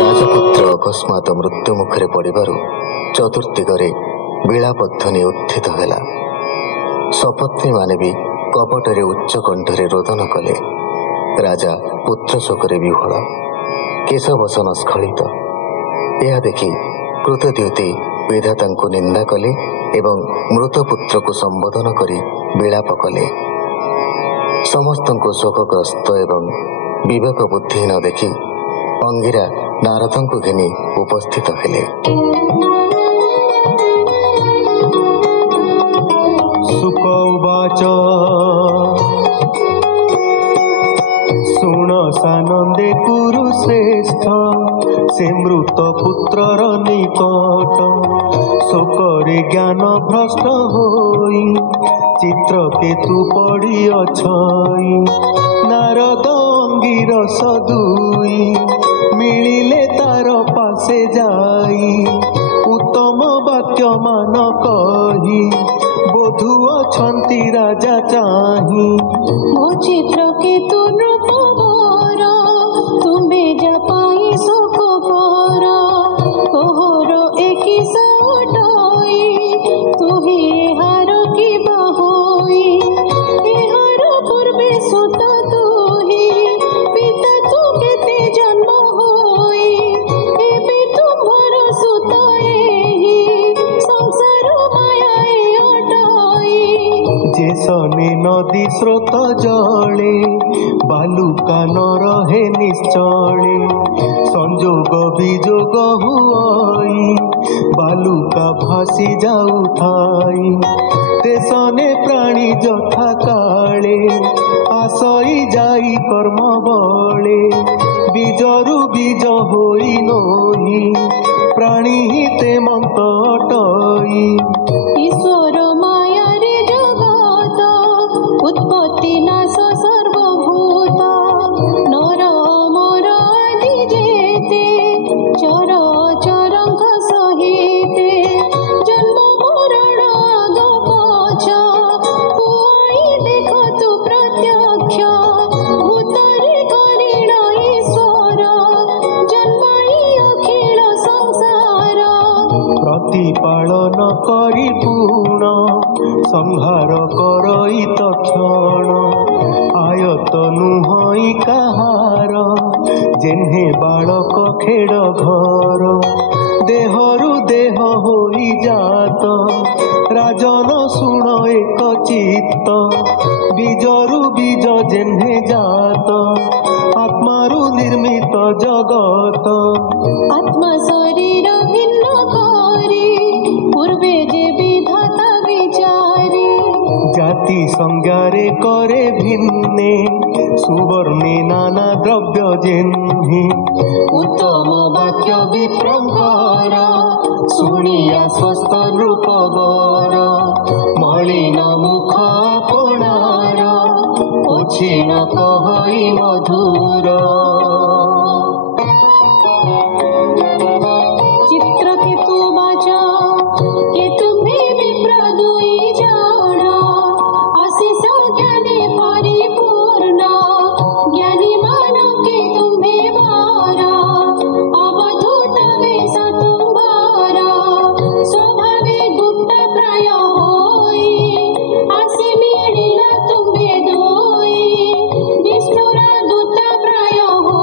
ରାଜପୁତ୍ର ଅକସ୍ମାତ ମୃତ୍ୟୁ ମୁଖରେ ପଡ଼ିବାରୁ ଚତୁର୍ଦିଗରେ ବିଳାପଧ୍ୱନି ଉତ୍ଥିତ ହେଲା। ସପତ୍ନୀମାନେ ବି କପଟରେ ଉଚ୍ଚ କଣ୍ଠରେ ରୋଦନ କଲେ। ରାଜା ପୁତ୍ର ଶୋକରେ ବିହ୍ୱଳ, କେଶବସନ ସ୍ଖଳିତ। ଏହା ଦେଖି କୃତଦ୍ୟୁତି ବିଧାତାଙ୍କୁ ନିନ୍ଦା କଲେ ଏବଂ ମୃତ ପୁତ୍ରକୁ ସମ୍ବୋଧନ କରି ବିଳାପ କଲେ। ସମସ୍ତଙ୍କୁ ଶୋକଗ୍ରସ୍ତ ଏବଂ ବିବେକ ବୁଦ୍ଧିହୀନ ଦେଖି ଅଙ୍ଗିରା ନାରଦଙ୍କୁ ଘେନି ଉପସ୍ଥିତ ହେଲେ। ଶୁକ ଉବାଚ ଶୁଣ ସାନନ୍ଦେ କୁରୁ ଶ୍ରେଷ୍ଠ, ସେ ମୃତ ପୁତ୍ରର ନିକଟ ଶୋକରେ ଜ୍ଞାନ ଭ୍ରଷ୍ଟ ହୋଇ ଚିତ୍ରକେତୁ ପଡ଼ିଅଛଇ। ନାରଦ ଅଙ୍ଗିରସ ଦୁଇ ମିଳିଲେ ତାର ପାଶେ ଯାଇ, ଉତ୍ତମ ବାକ୍ୟ ମାନ କହି ବୋଧୁ ଅଛନ୍ତି ରାଜା ଚାହିଁ। ମୋ ଚିତ୍ରକେତୁ ନୃପବର, ତୁମେ ଯା ପାଇଁ ଶୋକ କର। କୋହର ଏକି ସଟଇ, ତୁହି ଏହାର କିବା ହୋଇ। ଏହାର ପୂର୍ବେ ସୁତ ତୁହି, ପିତା ତୁ କେତେ ଜନ୍ମ ହୋଇ। ଏବେ ତୁମର ସୁତ ଏହି, ସଂସାର ମାୟା ଅଟଇ। ଯେ ସନେ ନଦୀ ସ୍ରୋତ ଜଳେ, ବାଲୁକା ନ ରହେ ନିଶ୍ଚଳେ। ସଂଯୋଗ ବିଯୋଗ ହୁଅଇ, ବାଲୁକା ଭାସି ଯାଉଥାଇ। ତେସନେ ପ୍ରାଣୀ ଯଥା କାଳେ, ଆସଇ ଯାଇ କର୍ମ ବଳେ। ବୀଜରୁ ବୀଜ ହୋଇ ନୋହି, ପ୍ରାଣୀ ତେ ମନ୍ତ ଅଟଇ। ଈଶ୍ୱର ମାୟାରେ ଜଗତ, ଉତ୍ପତ୍ତି ନାଶ ସର୍ବଭୂତ। ନର ଅମର ଆଦି ଯେତେ, ଚର ଅଚରଙ୍କ ସହିତେ। ଜନ୍ମ ମରଣ ଆଗ ପଛ, ହୁଆଇ ଦେଖ ତୁ ପ୍ରତ୍ୟକ୍ଷ। ଭୂତରେ କରିଣ ଈଶ୍ୱର, ଜନ୍ମାଇ ଅଖିଳ ସଂସାର। ପ୍ରତିପାଳନ କରି ପୁଣ, ସଂହାର କରଇ ତକ୍ଷଣ। ଆୟତ ନୁହଁଇ କାହାର, ଯେହ୍ନେ ବାଳକ ଖେଡ଼ ଘର। ଦେହରୁ ଦେହ ହୋଇ ଜାତ, ରାଜନ ଶୁଣ ଏକ ଚିତ୍ତ। ବୀଜରୁ ବୀଜ ଯେହ୍ନେ ଜାତ, ଆତ୍ମାରୁ ନିର୍ମିତ ଜଗତ। ଆତ୍ମା ଶରୀର ଭିନ୍ନ କରି, ପୂର୍ବେ ଯେ ବିଧାତା ବିଚାରି। ଜାତି ସଂଜ୍ଞାରେ କରେ ଭିନ୍ନେ, ସୁବର୍ଣ୍ଣେ ନାନା ଦ୍ରବ୍ୟ ଯେହ୍ନେ। ଉତ୍ତମ ବାକ୍ୟ ବିପ୍ରଙ୍କର, ଶୁଣିଆ ସ୍ୱସ୍ଥ ନୃପବର। ମଳିନ ମୁଖ ଆପଣାର, ପୋଛିନ କହଇ ମଧୁର। ଚିତ୍ରକେତୁ ବାଚ, ଏ ତୁମ୍ଭେ ବିପ୍ର ଦୁଇ ଜଣ। ଅଶେଷ ଜ୍ଞାନେ ପରିପୂର୍ଣ୍ଣ, ଜ୍ଞାନୀ ମାନକେ ତୁମ୍ଭେ ବର। ଅବଧୂତ ବେଶ ତୁମ୍ଭର, ସ୍ୱଭାବେ ଗୁପ୍ତ ପ୍ରାୟ ହୋଇ। ଆସି ମିଳିଲ ତୁମ୍ଭେ ଦୁଇ, ବିଷ୍ଣୁର ଦୂତ ପ୍ରାୟ ହୋଇ।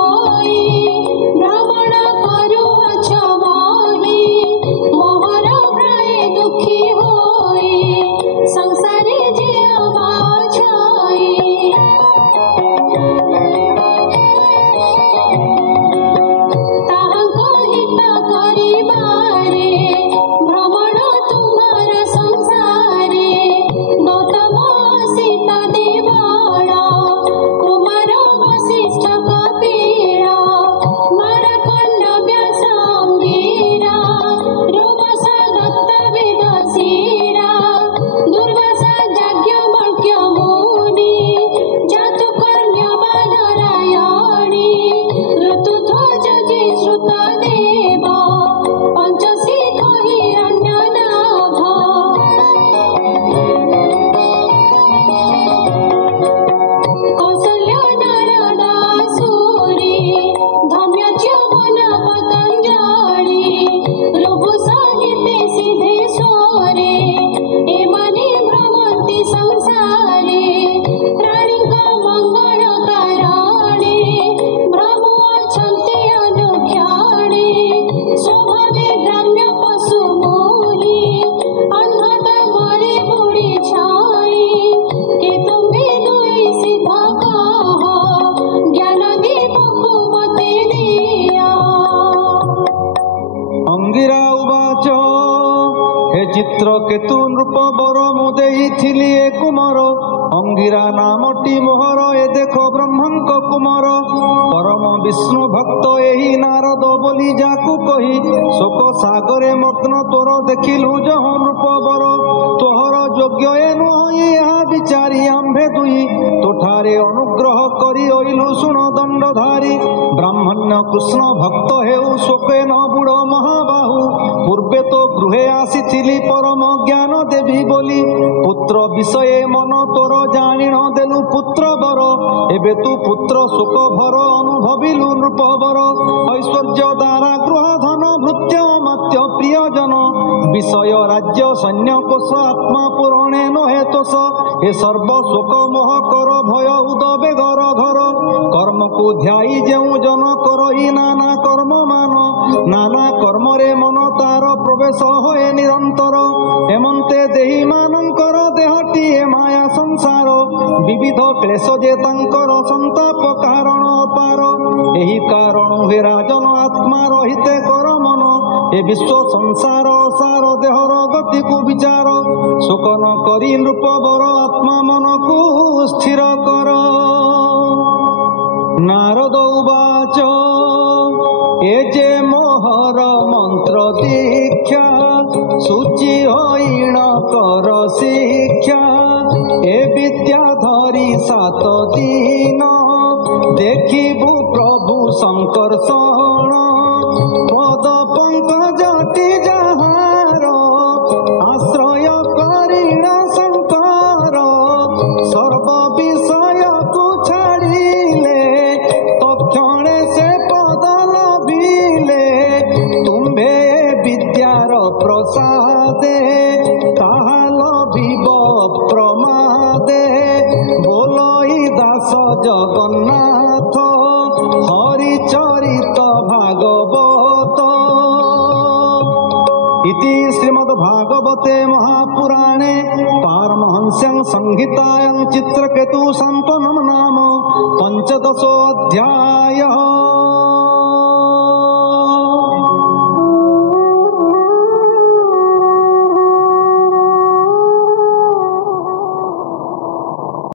ଚିତ୍ରକେତୁ ନୃପ ବର ମୁଁ ଦେଇଥିଲି ଏ କୁମର ଅଙ୍ଗିରା ନାମଟି ମୋହର ଏ ଦେଖ ବ୍ରହ୍ମଙ୍କ କୁମର ପରମ ବିଷ୍ଣୁ ଭକ୍ତ ଏହି ନାରଦ ବୋଲି ଯାକୁ କହି ଶୋକ ସାଗରେ ମଗ୍ନ ତୋର ଦେଖିଲୁ ଯହ ନୃପ ବର ତୋହର ଯୋଗ୍ୟ ଏ ନୁହଁ ଏହା ବିଚାରି ଆମ୍ଭେ ଦୁଇ ତୋଠାରେ ଅନୁଗ୍ରହ କରି ଅଇଲୁ ଶୁଣ ଦଣ୍ଡଧାରୀ ବ୍ରାହ୍ମଣ୍ୟ କୃଷ୍ଣ ଭକ୍ତ ହେଉ ଶୋକେ ନ ବୁଢ଼ ମହାବାହୁ ପୂର୍ବେ ତ ଗୃହେ ଆସିଥିଲି ପରମ ଜ୍ଞାନ ଦେବି ବୋଲି ପୁତ୍ର ବିଷୟ ମନ ତୋର ଜାଣି ନ ଦେଲୁ ପୁତ୍ର ବର ଏବେ ତୁ ପୁତ୍ର ଶୋକ ଭର ଅନୁଭବିଲୁ ନୃପ ବର ଐଶ୍ୱର୍ଯ୍ୟ ଦ୍ୱାରା ଗୃହ ଧନ ଭୃତ୍ୟ ମାତ୍ୟ ପ୍ରିୟଜନ ବିଷୟ ରାଜ୍ୟ ସୈନ୍ୟ କୋଶ ଆତ୍ମା ପୁରଣେ ନୁହେଁ ତୋଷ ଏ ସର୍ବ ଶୋକ ମୋହ କର ଭୟ ଉଦବେ ଘର ଘର କର୍ମକୁ ଧ୍ୟାଇ ଯେଉଁ ଜନ କରଇ ନାନା କର୍ମ ମାନ ନାନା କର୍ମରେ ମନ ତାର ପ୍ରବେଶ ହୁଏ ନିରନ୍ତର ହେମନ୍ତେ ଦେହି ମାନଙ୍କର ଦେହଟିଏ ମାୟା ସଂସାର ବିବିଧ କ୍ଲେଶ ଯେ ତାଙ୍କର ସନ୍ତାପ କାରଣ ଅପାର ଏହି କାରଣ ହୁଏ ରାଜନ ଆତ୍ମା ରହିତେ କର ମନ ଏ ବିଶ୍ୱ ସଂସାର ସାର ଦେହର ଗତିକୁ ବିଚାର ଶୋକ ନ କରି ନୃପ ବର ଆତ୍ମା ମନକୁ ସ୍ଥିର କର ନାରଦ ଉବାଚ ଏ ଯେ ମୋହର ମନ୍ତ୍ର ଦୀକ୍ଷା ସୂଚି ହଇଣ କର ଶିକ୍ଷା ଏ ବିଦ୍ୟା ଧରି 7 ଦିନ ଦେଖିବୁ ପ୍ରଭୁ ଶଙ୍କର୍ଷଣ ପଦ ପଙ୍କଜଟି ଯାହାର ଆଶ୍ରୟ କରିଣ ଶଙ୍କର ସର୍ବ ବିଷୟକୁ ଛାଡ଼ିଲେ ତକ୍ଷଣେ ସେ ପଦ ଲଭିଲେ ତୁମ୍ଭେ ବିଦ୍ୟାର ପ୍ରସାଦେ ତାହା ଲଭିବ ପ୍ରମାଦେ ବୋଲଇ ଦାସ ଜଗନ୍ନାଥ ହରିଚରିତ ଭାଗବତ इति श्रीमद्भागवते महापुराणे पारमहंस्यां संहितायां चित्रकेतु सांत्वनं नाम 15 अध्यायः।